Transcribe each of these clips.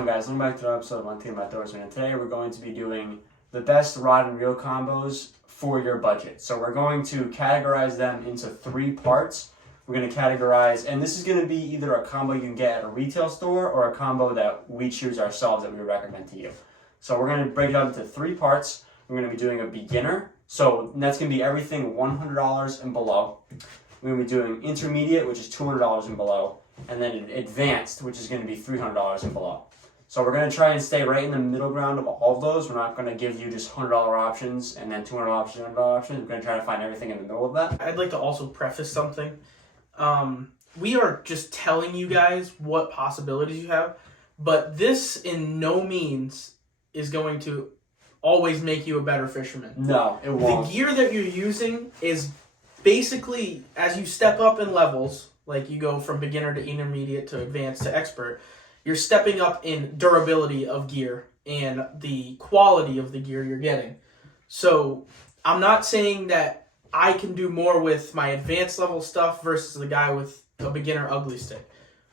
on, guys? Welcome back to another episode of On Team by Thorsman, and today we're going to be doing the best rod and reel combos for your budget. So we're going to categorize them into 3 parts. We're going to categorize, and this is going to be either a combo you can get at a retail store or a combo that we choose ourselves that we recommend to you. So we're going to break it up into 3 parts. We're going to be doing a beginner, so that's going to be everything $100 and below. We're going to be doing intermediate, which is $200 and below, and then advanced, which is going to be $300 and below. So we're going to try and stay right in the middle ground of all of those. We're not going to give you just $100 options and then $200 options, $100 options. We're going to try to find everything in the middle of that. I'd like to also preface something. We are just telling you guys what possibilities you have, but this in no means is going to always make you a better fisherman. No, it won't. The gear that you're using is basically, as you step up in levels, like you go from beginner to intermediate to advanced to expert, you're stepping up in durability of gear and the quality of the gear you're getting. So I'm not saying that I can do more with my advanced level stuff versus the guy with a beginner ugly stick.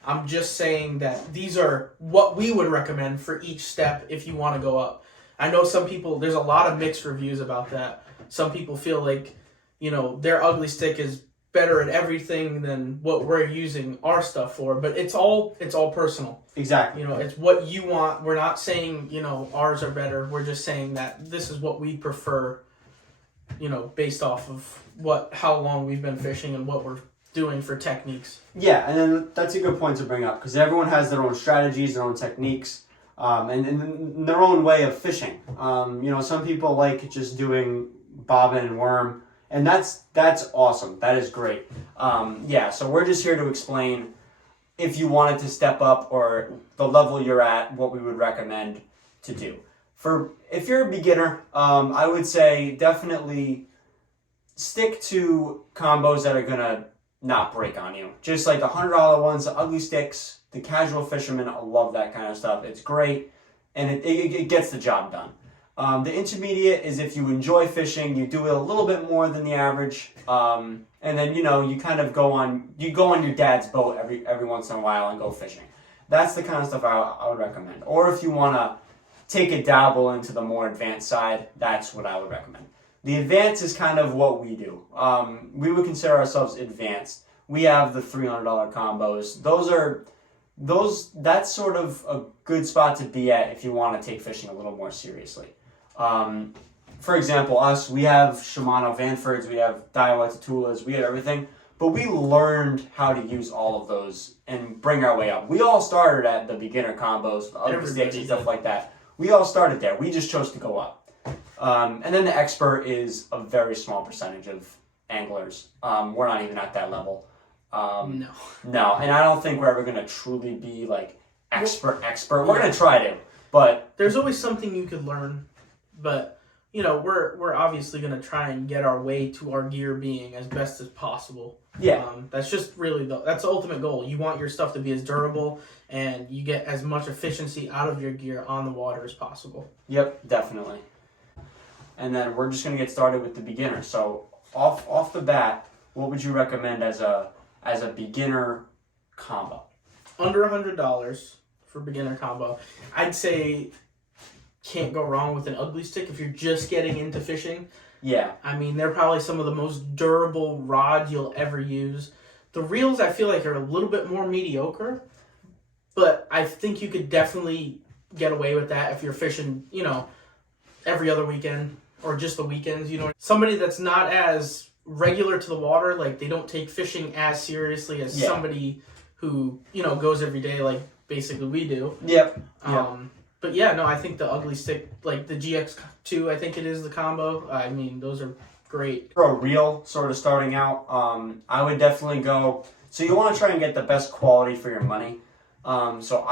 I'm just saying that these are what we would recommend for each step if you want to go up. I know some people, there's a lot of mixed reviews about that. Some people feel like, you know, their ugly stick is better at everything than what we're using our stuff for, but it's all personal. Exactly. You know, it's what you want. We're not saying, you know, ours are better. We're just saying that this is what we prefer, you know, based off of how long we've been fishing and what we're doing for techniques. Yeah, and then that's a good point to bring up because everyone has their own strategies, their own techniques, and their own way of fishing. You know, some people like just doing bobbin and worm, and that's awesome. That is great. Yeah, so we're just here to explain if you wanted to step up or the level you're at, what we would recommend to do. If you're a beginner, I would say definitely stick to combos that are gonna not break on you. Just like the $100 ones, the ugly sticks, the casual fishermen. I love that kind of stuff. It's great, and it gets the job done. The intermediate is if you enjoy fishing, you do it a little bit more than the average, and then you know you kind of go on your dad's boat every once in a while and go fishing. That's the kind of stuff I would recommend. Or if you want to take a dabble into the more advanced side, that's what I would recommend. The advanced is kind of what we do. We would consider ourselves advanced. We have the $300 combos. That's sort of a good spot to be at if you want to take fishing a little more seriously. For example, we have Shimano Vanfords, we have Daiwa Tatulas, we have everything, but we learned how to use all of those and bring our way up. We all started at the beginner combos, the ugly sticks and stuff like that. We all started there. We just chose to go up. And then the expert is a very small percentage of anglers. We're not even at that level. No, and I don't think we're ever going to truly be like expert. We're going to try to, but there's always something you could learn. But you know, we're obviously going to try and get our way to our gear being as best as possible. Yeah, that's just really that's the ultimate goal. You want your stuff to be as durable and you get as much efficiency out of your gear on the water as possible. Yep, definitely. And then we're just going to get started with the beginner. So off the bat, what would you recommend as a beginner combo? Under $100 for beginner combo. I'd say can't go wrong with an ugly stick if you're just getting into fishing. Yeah. I mean, they're probably some of the most durable rods you'll ever use. The reels, I feel like, are a little bit more mediocre, but I think you could definitely get away with that if you're fishing, you know, every other weekend or just the weekends, you know. Somebody that's not as regular to the water, like they don't take fishing as seriously as somebody who, you know, goes every day like basically we do. Yep. But yeah, no, I think the ugly stick, like the GX2, I think it is the combo. I mean, those are great. For a reel, sort of starting out, I would definitely go. So you want to try and get the best quality for your money. So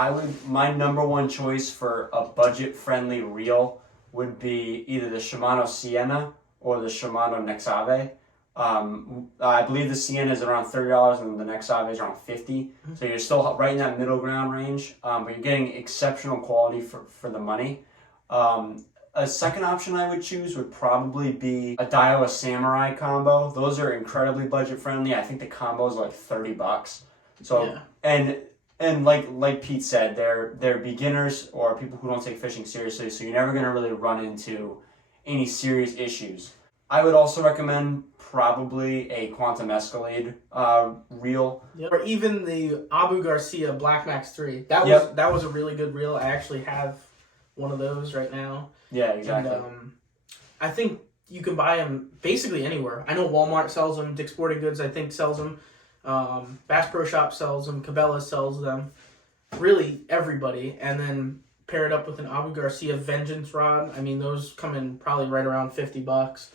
my number one choice for a budget-friendly reel would be either the Shimano Sienna or the Shimano Nexave. I believe the Sienna is around $30 and the Nexave is around $50. So you're still right in that middle ground range, but you're getting exceptional quality for the money. A second option I would choose would probably be a Daiwa Samurai combo. Those are incredibly budget friendly. I think the combo is like $30. So and And like Pete said, they're beginners or people who don't take fishing seriously, so you're never going to really run into any serious issues. I would also recommend probably a Quantum Escalade reel. Yep. Or even the Abu Garcia Black Max 3. That was a really good reel. I actually have one of those right now. Yeah, exactly. And, I think you can buy them basically anywhere. I know Walmart sells them. Dick's Sporting Goods, I think, sells them. Bass Pro Shop sells them. Cabela sells them. Really, everybody. And then pair it up with an Abu Garcia Vengeance rod. I mean, those come in probably right around $50.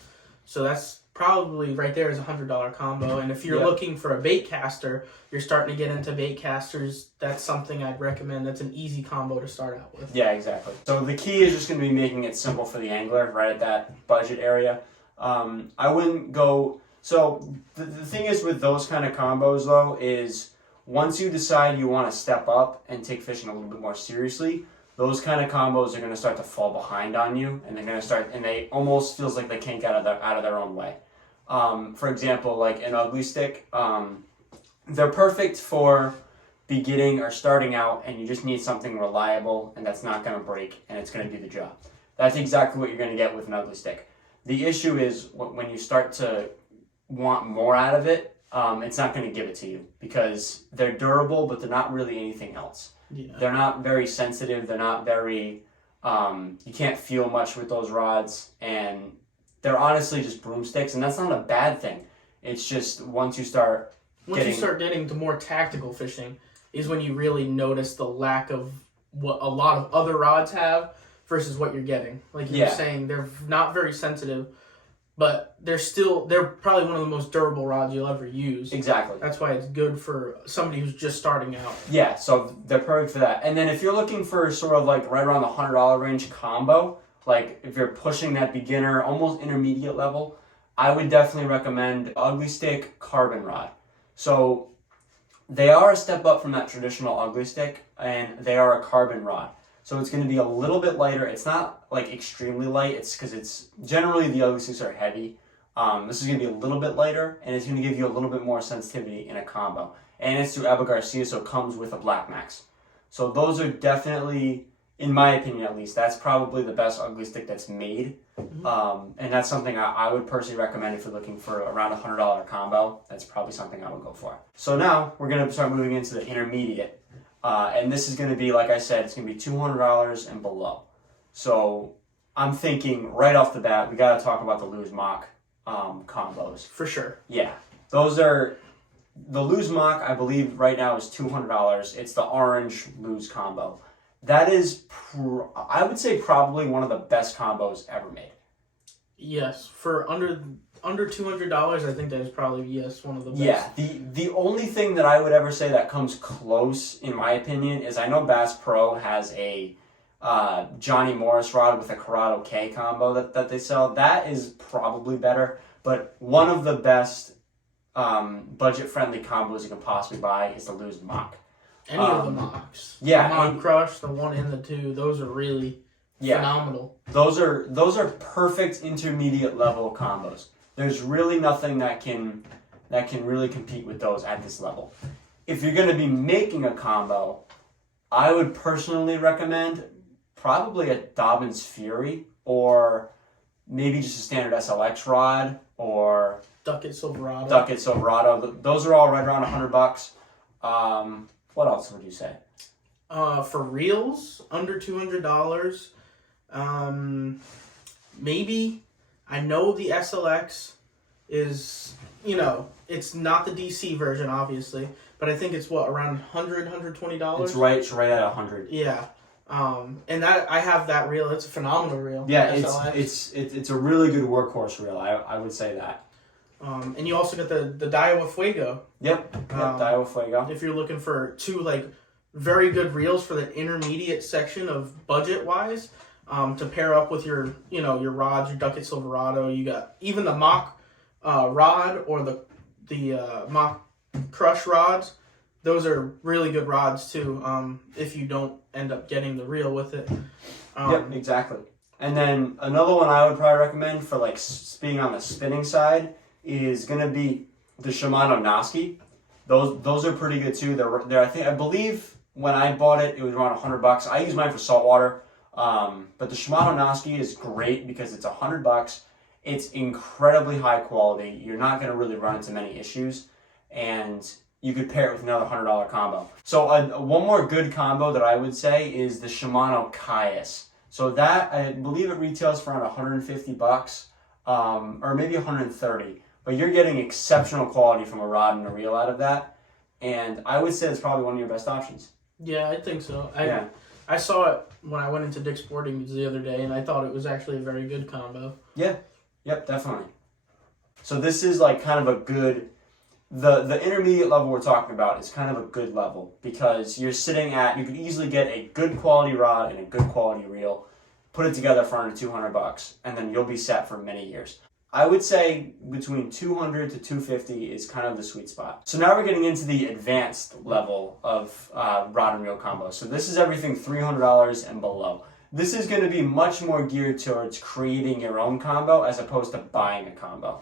So that's probably right there is a $100 combo. And if you're looking for a bait caster, you're starting to get into bait casters, that's something I'd recommend. That's an easy combo to start out with. Yeah, exactly. So the key is just going to be making it simple for the angler right at that budget area. I wouldn't go... So the thing is with those kind of combos, though, is once you decide you want to step up and take fishing a little bit more seriously, those kind of combos are going to start to fall behind on you, and they're going to start, and they almost feels like they can't get out of their own way. For example, like an ugly stick, they're perfect for beginning or starting out, and you just need something reliable and that's not going to break and it's going to do the job. That's exactly what you're going to get with an ugly stick. The issue is when you start to want more out of it, it's not going to give it to you because they're durable, but they're not really anything else. Yeah. They're not very sensitive. They're not very, you can't feel much with those rods, and they're honestly just broomsticks, and that's not a bad thing. It's just once you start getting to more tactical fishing is when you really notice the lack of what a lot of other rods have versus what you're getting. Like you're saying, they're not very sensitive, but they're probably one of the most durable rods you'll ever use. Exactly. That's why it's good for somebody who's just starting out. Yeah, so they're perfect for that. And then if you're looking for sort of like right around the $100 range combo, like if you're pushing that beginner, almost intermediate level, I would definitely recommend Ugly Stick Carbon Rod. So they are a step up from that traditional Ugly Stick, and they are a carbon rod. So it's going to be a little bit lighter. It's not like extremely light. It's because it's generally the Ugly Sticks are heavy. This is going to be a little bit lighter, and it's going to give you a little bit more sensitivity in a combo. And it's through Abu Garcia, so it comes with a Black Max. So those are definitely, in my opinion at least, that's probably the best Ugly Stick that's made. Mm-hmm. And that's something I would personally recommend if you're looking for around a $100 combo. That's probably something I would go for. So now we're going to start moving into the intermediate. And this is going to be, like I said, it's going to be $200 and below. So I'm thinking right off the bat, we got to talk about the Lose Mock combos. For sure. Yeah. Those are, the Lose Mock, I believe right now is $200. It's the orange Lose combo. That is, I would say, probably one of the best combos ever made. Yes. For under $200, I think that is probably, one of the best. Yeah, the only thing that I would ever say that comes close, in my opinion, is I know Bass Pro has a Johnny Morris rod with a Corrado K combo that they sell. That is probably better, but one of the best budget-friendly combos you can possibly buy is the Lose Mock. Any of the mocks. Yeah. The Mock Crush, the 1 and the 2, those are really phenomenal. Those are perfect intermediate level combos. There's really nothing that can really compete with those at this level. If you're going to be making a combo, I would personally recommend probably a Dobyns Fury or maybe just a standard SLX rod or Duckett Silverado. Those are all right around $100. What else would you say? For reels, under $200. Maybe. I know the SLX is, it's not the DC version, obviously, but I think it's around $100, $120? It's right at $100. Yeah. And that I have that reel. It's a phenomenal reel. Yeah, it's a really good workhorse reel. I would say that. And you also get the Daiwa Fuego. Yep, Daiwa Fuego. If you're looking for two very good reels for the intermediate section of budget wise, to pair up with your rods, your Duckett Silverado. You got even the Mock rod or the Mock Crush rods. Those are really good rods too. If you don't end up getting the reel with it. Yep, exactly. And then another one I would probably recommend for being on the spinning side is gonna be the Shimano Noski. Those are pretty good too. I believe when I bought it, it was around $100. I use mine for saltwater. But the Shimano Noski is great because it's $100. It's incredibly high quality. You're not going to really run into many issues, and you could pair it with another $100 combo. So one more good combo that I would say is the Shimano Caius. So that, I believe it retails for around $150, or maybe $130. But you're getting exceptional quality from a rod and a reel out of that, and I would say it's probably one of your best options. Yeah, I think so. Yeah. I saw it when I went into Dick's Sporting Goods the other day, and I thought it was actually a very good combo. Yeah. Yep, definitely. So this is like kind of a good, the intermediate level we're talking about is kind of a good level because you're sitting at, you could easily get a good quality rod and a good quality reel, put it together for under $200, and then you'll be set for many years. I would say between 200 to 250 is kind of the sweet spot. So now we're getting into the advanced level of rod and reel combos. So this is everything $300 and below. This is going to be much more geared towards creating your own combo as opposed to buying a combo.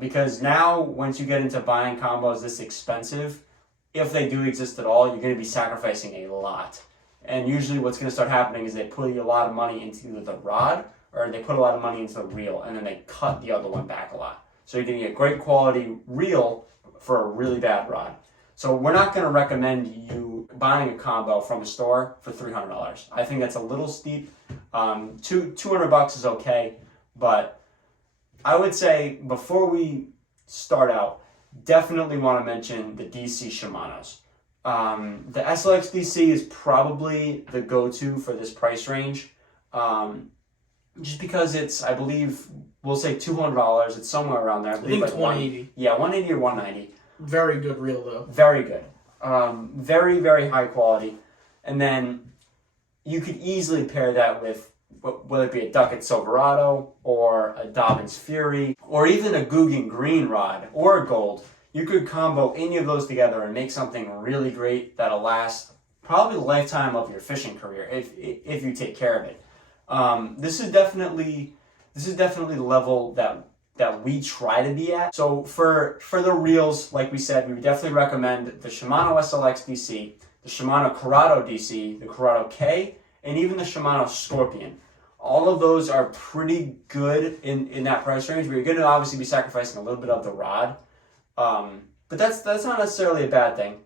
Because now, once you get into buying combos this expensive, if they do exist at all, you're going to be sacrificing a lot. And usually what's going to start happening is they put a lot of money into either the rod or they put a lot of money into the reel, and then they cut the other one back a lot. So you're going to get great quality reel for a really bad rod. So we're not going to recommend you buying a combo from a store for $300. I think that's a little steep. $200 is okay, but I would say before we start out, definitely want to mention the DC Shimanos. The SLX DC is probably the go-to for this price range, just because it's, I believe, we'll say $200. It's somewhere around there. I think it's like $180. Yeah, $180 or $190. Very good reel, though. Very good. Very, very high quality. And then you could easily pair that with, whether it be a Duckett Silverado or a Dobyns Fury or even a Guggen Green rod or a Gold. You could combo any of those together and make something really great that'll last probably the lifetime of your fishing career if you take care of it. This is definitely the level that we try to be at. So for the reels, like we said, we would definitely recommend the Shimano SLX DC, the Shimano Curado DC, the Curado K, and even the Shimano Scorpion. All of those are pretty good in that price range, but you're going to obviously be sacrificing a little bit of the rod. But that's not necessarily a bad thing.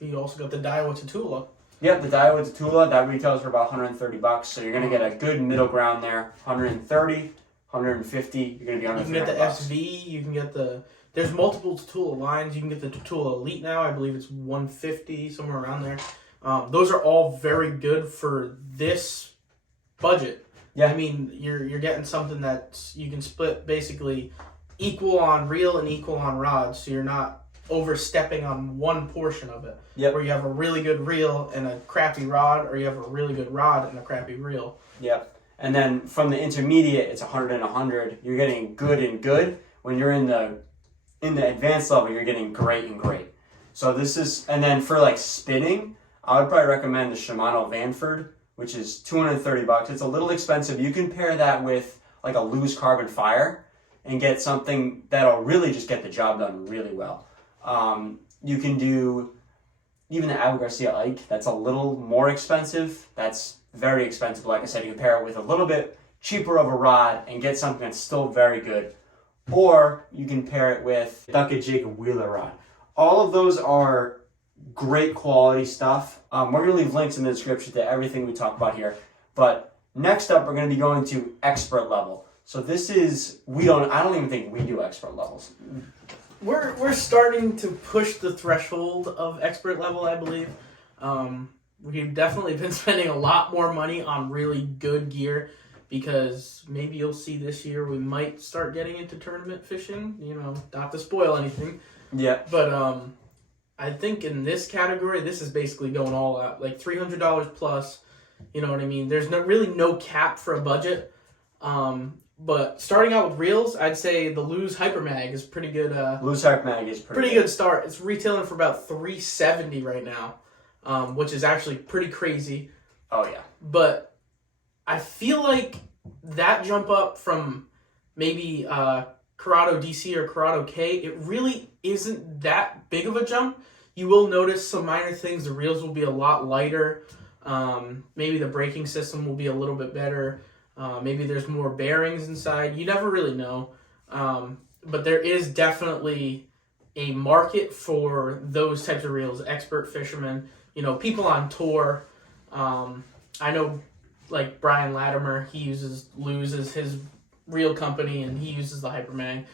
You also got the Daiwa Tatula. Yep, the Daiwa Tatula, that retails for about $130. So you're going to get a good middle ground there. 130, 150, you're going to be under $300. You can get the SV, you can get the... There's multiple Tatula lines. You can get the Tatula Elite now. I believe it's 150, somewhere around there. Those are all very good for this budget. Yeah. I mean, you're getting something that you can split basically equal on reel and equal on rod, so you're not overstepping on one portion of it. Yep. Where you have a really good reel and a crappy rod, or you have a really good rod and a crappy reel. Yep. And then from the intermediate, it's 100 and 100. You're getting good and good. When you're in the advanced level, you're getting great and great. So this is, and then for like spinning, I would probably recommend the Shimano Vanford, which is $230. It's a little expensive. You can pair that with like a loose carbon fire and get something that'll really just get the job done really well. You can do even the Abu Garcia Ike. That's a little more expensive. That's very expensive. Like I said, you can pair it with a little bit cheaper of a rod and get something that's still very good. Or you can pair it with Duckett Jacob Wheeler rod. All of those are great quality stuff. We're going to leave links in the description to everything we talk about here. But next up, we're going to be going to expert level. So this is, I don't even think we do expert levels. We're starting to push the threshold of expert level, I believe. We've definitely been spending a lot more money on really good gear because maybe you'll see this year we might start getting into tournament fishing, not to spoil anything. Yeah. But I think in this category, this is basically going all out, like $300 plus, you know what I mean? There's really no cap for a budget. But starting out with reels, I'd say the Lew's Hypermag is pretty good. Lew's Hypermag is pretty good start. It's retailing for about $370 right now, which is actually pretty crazy. Oh yeah. But I feel like that jump up from maybe Curado DC or Curado K, it really isn't that big of a jump. You will notice some minor things. The reels will be a lot lighter. Maybe the braking system will be a little bit better. Maybe there's more bearings inside. You never really know. But there is definitely a market for those types of reels. Expert fishermen, people on tour. I know, like Brian Latimer, he uses Luz as his reel company, and he uses the Hypermag.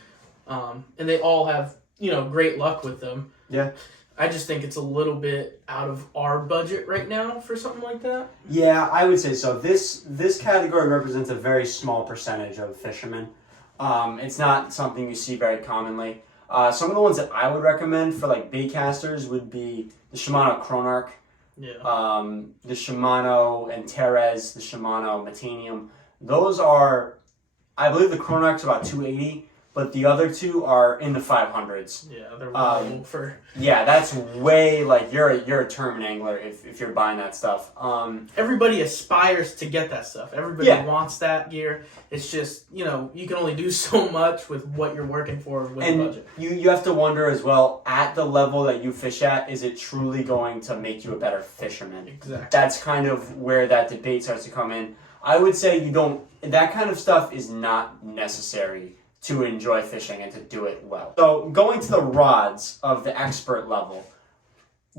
And they all have, great luck with them. Yeah. I just think it's a little bit out of our budget right now for something like that. Yeah, I would say so. This category represents a very small percentage of fishermen. It's not something you see very commonly. Some of the ones that I would recommend for like bait casters would be the Shimano Chronarch, Yeah. the Shimano Antares, the Shimano Metanium. Those are, I believe the Chronarch's about $280, but the other two are in the 500s. Yeah, they're way for. Yeah, that's way like you're a tournament angler if you're buying that stuff. Everybody aspires to get that stuff. Everybody wants that gear. It's just, you can only do so much with what you're working for with the budget. You have to wonder as well, at the level that you fish at, is it truly going to make you a better fisherman? Exactly. That's kind of where that debate starts to come in. I would say that kind of stuff is not necessary to enjoy fishing and to do it well. So going to the rods of the expert level,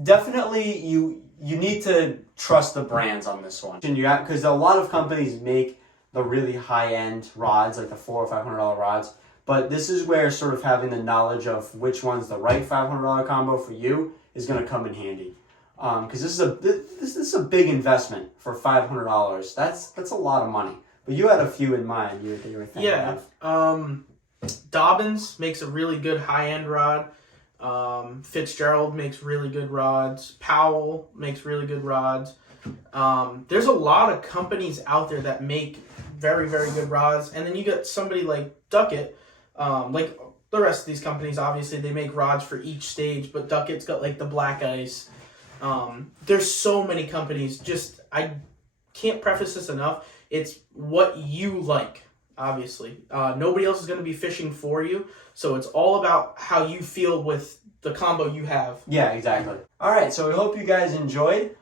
definitely you need to trust the brands on this one. Because a lot of companies make the really high-end rods, like the $400 or $500 rods, but this is where sort of having the knowledge of which one's the right $500 combo for you is going to come in handy. Because this is a big investment for $500. That's a lot of money. But you had a few in mind that you were thinking of. Dobbins makes a really good high-end rod. Fitzgerald makes really good rods. Powell makes really good rods. There's a lot of companies out there that make very, very good rods. And then you got somebody like Duckett. Like the rest of these companies, obviously, they make rods for each stage. But Duckett's got like the Black Ice. There's so many companies. I can't preface this enough. It's what you like. Obviously, nobody else is going to be fishing for you, so it's all about how you feel with the combo you have. Yeah, exactly. All right, so we hope you guys enjoyed.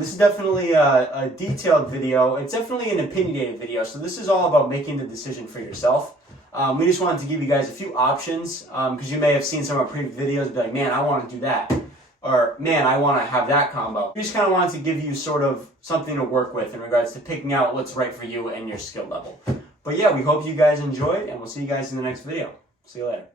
This is definitely a detailed video. It's definitely an opinionated video, so this is all about making the decision for yourself. We just wanted to give you guys a few options, because you may have seen some of our previous videos and be like, man, I want to do that. Or, man, I want to have that combo. We just kind of wanted to give you sort of something to work with in regards to picking out what's right for you and your skill level. But yeah, we hope you guys enjoyed, and we'll see you guys in the next video. See you later.